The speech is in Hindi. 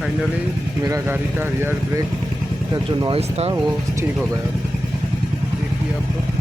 फाइनली मेरा गाड़ी का रियर ब्रेक का जो नॉइज़ था वो ठीक हो गया। देखिए आप तो